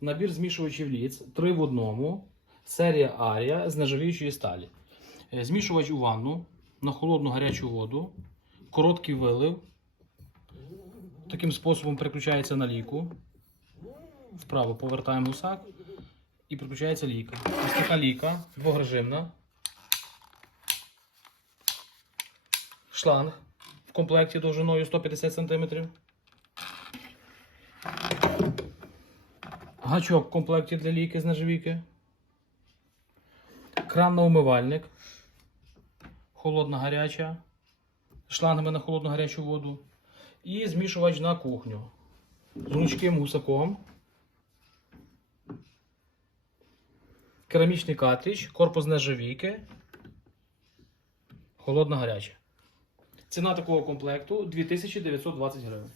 набір змішувачів ліц 3 в одному, серія Арія з нержавіючої сталі. Е, Змішувач у ванну на холодну гарячу воду, короткий вилив. Таким способом переключається на ліку. Вправо повертаємо гусак і переключається ліка. Ось така ліка двогрежимна. Шланг в комплекті довжиною 150 см. Гачок в комплекті для ліки з нержавійки. Кран на умивальник. Холодна гаряча. Шлангами на холодну гарячу воду. І змішувач на кухню. З ручким гусаком. Керамічний картридж, корпус нержавійки. Холодна гаряча. Ціна такого комплекту 2920 гривень.